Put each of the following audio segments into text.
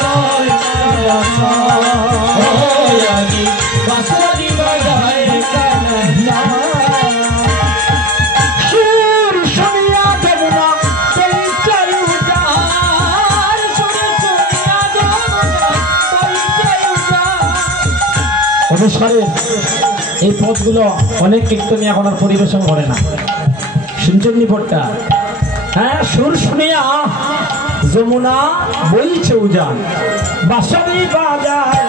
বাজায় রানী বাঁশরি বাজায় কানাইয়া সুর শুনিয়া যমুনা বইছে উজার সুর শুনিয়া যমুনা বইছে উজার। অনুসারে এই পথগুলো অনেক কীর্তনী এখন আর পরিবেশন করে না, শুনছেন নিপটটা? হ্যাঁ, সুর শুনিয়া যমুনা বইছে উজান বাঁশরি বাজায়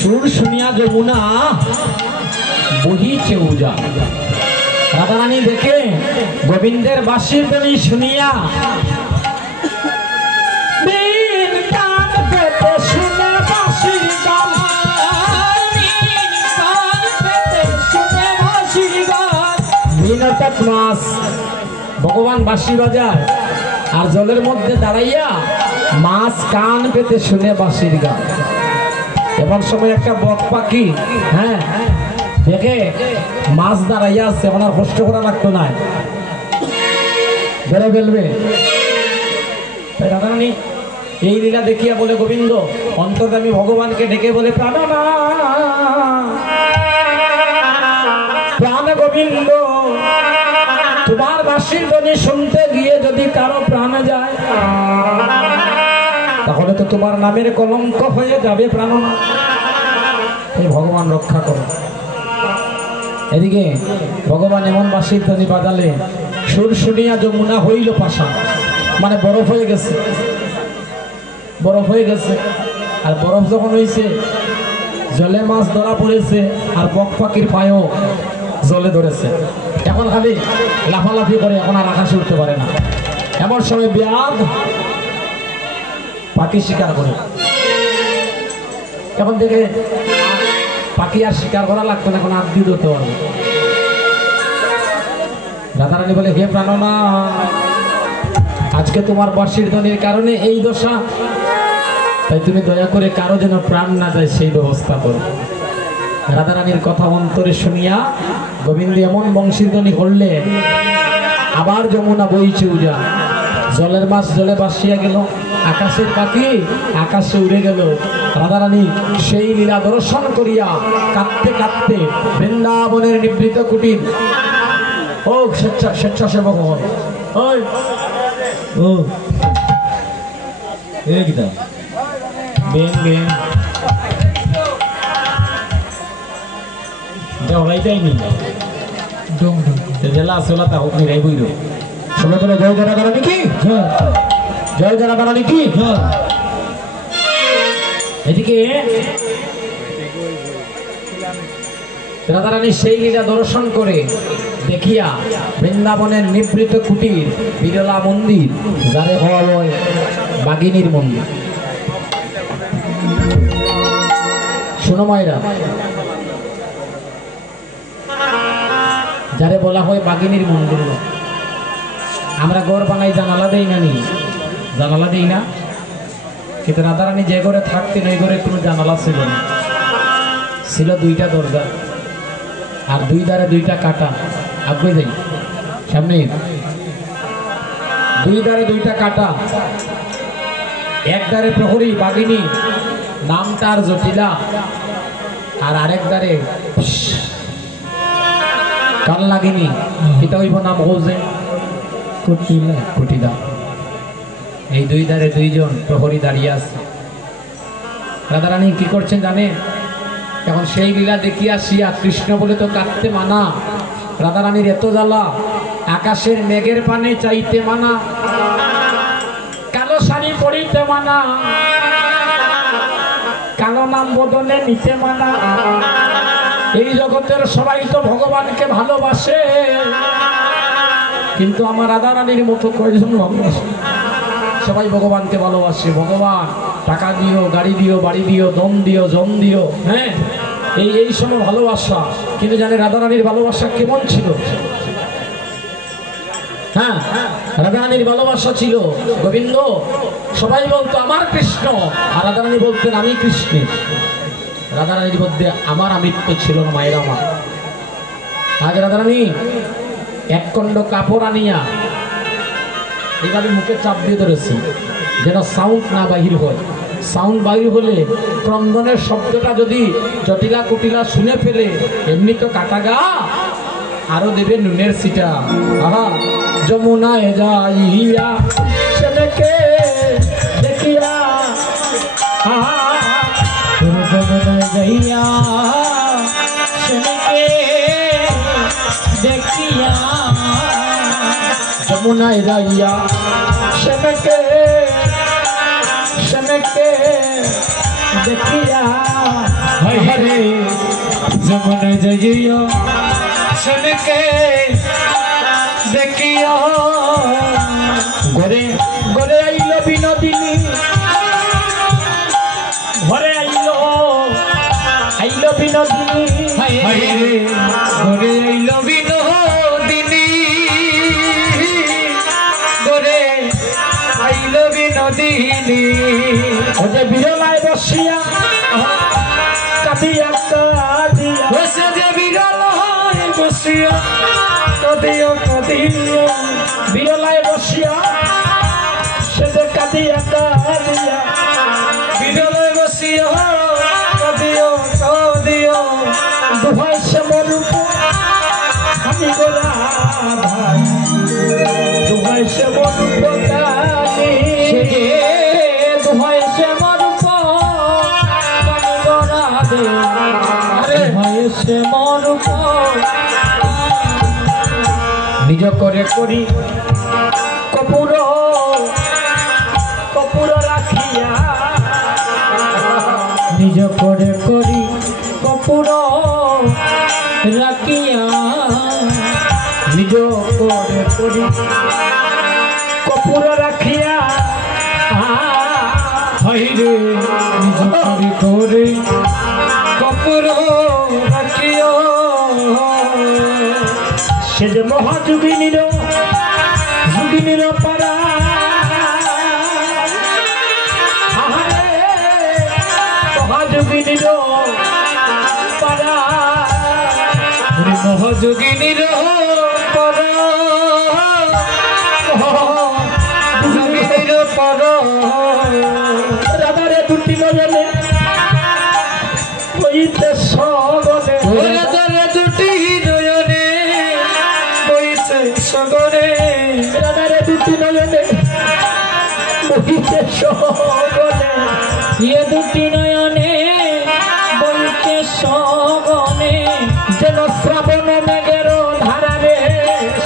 সুর শুনিয়া যমুনা বহিছে উজান। রাধারানী দেখে গোবিন্দের বাঁশির ধ্বনি শুনিয়া বিন কান পেতে শুনে বাঁশির গান, বিন কান পেতে শুনে বাঁশির গান। বিন অর্থাৎ মাছ, ভগবান বাঁশি বাজায় আর জলের মধ্যে দাঁড়াইয়া মাছ কান পেতে শুনে বাঁশির গান। এমন সময় একটা বক পাখি হ্যাঁ দেখে মাছ দাঁড়াইয়া আছে, এখন আর কষ্ট করা লাগতো না, বেড়ে ফেলবে। রাধারানী এই লীলা দেখিয়া বলে গোবিন্দ অন্তর্যামী ভগবানকে ডেকে বলে প্রাণনা প্রাণ গোবিন্দ, তোমার বাঁশির ধ্বনি শুনতে গিয়ে যদি কারো প্রাণ যায় তাহলে তো তোমার নামের কলঙ্ক হয়ে যাবে প্রাণনা, এই ভগবান রক্ষা করো। এদিকে ভগবান এমন বাঁশির ধ্বনি বাজালে সুর শুনিয়া যমুনা হইল পাশা, মানে বরফ হয়ে গেছে, বরফ হয়ে গেছে। আর বরফ যখন হয়েছে জলে মাছ ধরা পড়েছে আর বক পাখির পায়েও জলে ধরেছে, এখন খালি লাফালাফি করে, এখন আর আকাশে উঠতে পারে না। এমন সময় ব্যাঘ পাখি শিকার করে, এখন দেখে পাখি আর শিকার করা লাগতো না, এখন আর দিয়ে ধরতে পারবে। রাধারানী বলে হে প্রাণনা, আজকে তোমার বাঁশির ধ্বনির কারণে এই দশা, তাই তুমি দয়া করে কারো যেন প্রাণ না যায় সেই ব্যবস্থা করো। রাধারানীর কথা অন্তরে শুনিয়া গোবিন্দ এমন বংশীর ধ্বনি করলে আবার যমুনা বইছে উজান, জলের মাছ জলে ভাসিয়া গেল, আকাশের পাখি আকাশে উড়ে গেল। রাধারানী সেই লীলা দর্শন করিয়া কাঁদতে কাঁদতে বৃন্দাবনের নিবৃত কুটির ও স্বেচ্ছাসেবক হন ওই ও এইটা বেন বেন দেওয়াইটাই নি ডং ডং জেলা আসলা তা হোক নিরাই বইল সবাই বলে জয় জয় রাধারানী কি জয়, জয় জয় রাধারানী কি জয়। এদিকে রাধারানী সেই লীলা দর্শন করে দেখিয়া বৃন্দাবনের নিবৃত কুটির বিরলা মন্দির, যারে হওয়া হয় বাগিনীর মন্দির। শোনো মায়েরা, যারে বলা হয় বাগিনীর মন্দির, আমরা ঘর বানাই জানালা দেই না, নি জানালা দেই না, কিন্তু রাধারানী যে ঘরে থাকতেন ওই ঘরে কোনো জানালা ছিল না, ছিল দুইটা দরজা আর দুই ধারে দুইটা কাটা। আগে যাই সামনে, দুই ধারে দুইটা কাটা, এক ধারে প্রহরী বাগিনী নাম তার জটিলা, আর আরেক ধারে কাল লাগিনী, এটা হইব নাম হোসে কুটিলা কুটিলা। এই দুই ধারে দুইজন প্রহরী দাঁড়িয়ে আছে। রাধারানী কি করছেন জানেন? এখন সেই লীলা দেখিয়া আসিয়া কৃষ্ণ বলে তো কাঁদতে মানা, রাধারানীর এত জ্বালা, আকাশের মেঘের পানে চাইতে মানা, কালো শাড়ি পরিতে মানা, কালো নাম বদলে নিতে মানা। এই জগতের সবাই তো ভগবানকে ভালোবাসে, কিন্তু আমার রাধারানীর মতো কয়জন ভালোবাসে? সবাই ভগবানকে ভালোবাসে। ভগবান টাকা দিও, গাড়ি দিও, বাড়ি দিও, দম দিও, জম দিও, হ্যাঁ এই সময় ভালোবাসা। কিন্তু জানে রাধারানীর ভালোবাসা কেমন ছিল? হ্যাঁ, রাধারানীর ভালোবাসা ছিল গোবিন্দ। সবাই বলতো আমার কৃষ্ণ, আর রাধারানী বলতেন আমি কৃষ্ণের। রাধারানীর মধ্যে আমার আমিত্ব ছিল না, মায়ের আমার। আজ রাধারানী এক খণ্ড কাপড় আনিয়া এইভাবে মুখে চাপ দিয়ে ধরেছে যেন সাউন্ড না বাহির হয়। সাউন্ড বাহির হলে ক্রন্দনের শব্দটা যদি জটিলা কুটিলা শুনে ফেলে, এমনি তো কাটা গা, আরো দেবে নুনের সিটা। আহা, যমুনায় যাইয়া সেটাকে দেখিয়া, আহা যমুনায় যাইয়া সেটাকে দেখিয়া, যমুনায় যাইয়া সেটাকে দেখিয়া, হরে যমুনায় যাইয়া সেটাকে দেখিয়া, ঘরে ঘরে আইল বিনোদিনী, ঘরে আইল বিনোদিনী, ঘরে আইল বিনোদিনী, ঘরে আইল বিনোদিনী, ওরে বিরলায় বসিয়া কাঁদিয়া কাঁদিয়া, বসে যে বিরলায় বসিয়া কাঁদিয়া কাঁদিয়া, বিরলায় বসিয়া সে যে কাঁদিয়া কাঁদিয়া, বিরলায় বসিয়া কাঁদিয়া কাঁদিয়া, দুহাই সে মরুপ আমি গোরা ভাই, দুহাই সে মরুপ কানি, দুহাই সে মরুপ আমি গোরা দে, দুহাই সে মরুপ নিজ করে করি কপুর কপুর রাখিয়া, নিজ করে করি কপুর রাখিয়া, নিজ করে করি কপুর রাখিয়া, হাইরে নিজ করে করে কপুর রাখিয়া, সে যে মহাযোগিনীর যোগিনীর পারা, মহাযোগিনীর পারা, মহাযোগিনীর পারা, যোগিনীর পারা, রাধারে দুটি নয়নে বইতে সগনে, রাধারে দুটি নয়নে বইতে সগনে, রাধারে দুটি নয়নে বইতে সগনে, ইয়ে দুটি নয়নে বইতে সগনে, যেন শ্রাবণ মেঘের ধারারে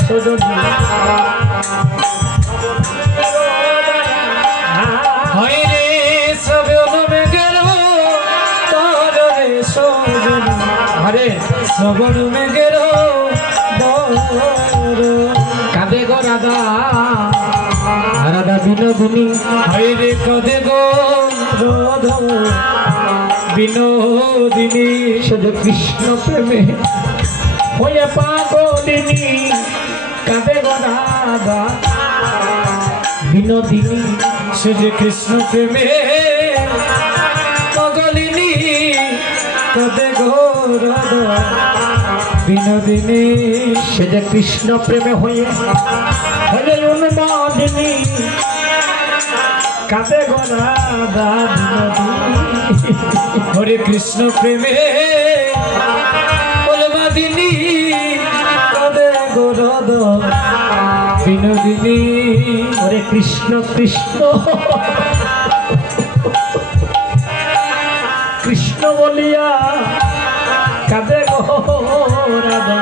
সজনী, হায়রে শ্রাবণ মেঘের ধারারে সজনী, আরে শ্রাবণ মেঘের কাঁদে গো রাধা, রাধা বিনোদিনী, হায়রে কাঁদে গো রাধা বিনোদিনী, সে যে কৃষ্ণ প্রেমে হয়ে পাগলিনী, কাঁদে গো রাধা বিনোদিনী, সে যে কৃষ্ণ প্রেমে পাগলিনী, কাঁদে গো রাধা বিনোদিনী, সে যে কৃষ্ণ প্রেমে হয়ে হলে উন্মাদিনী, কাঁদে গো রাধা বিনোদিনী, হরে কৃষ্ণ প্রেমে উন্মাদিনী, কাঁদে গো রাধা বিনোদিনী, হরে কৃষ্ণ কৃষ্ণ কৃষ্ণ বলিয়া কাঁদে গো রাধা,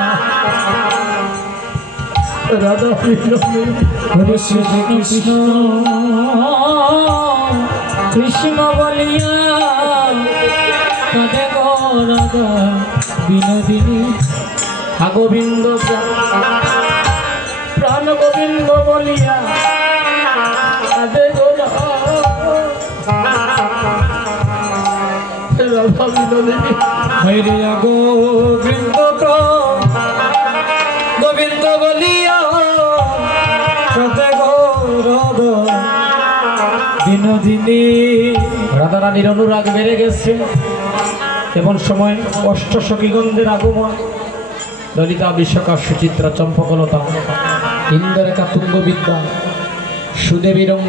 রাধা হরে কৃষ্ণ কৃষ্ণ কৃষ্ণ বলিয়া কাঁদে গো রাধা বিনোদিনী, হা গোবিন্দ প্রাণ গোবিন্দ বলিয়া কাঁদে গো রাধা বিনোদিনী, হরে গোবিন্দ গোবিন্দ বলিয়া বিনোদিনী। রাধারানীর অনুরাগ বেড়ে গেছে। এমন সময় অষ্টসখীগণদের আগমন। ললিতা, বিশ্বকা, সুচিত্রা, চম্পকলতা, ইন্দ্ররেখা, তুঙ্গবিদ্যা, সুদেবী, রঙ্গ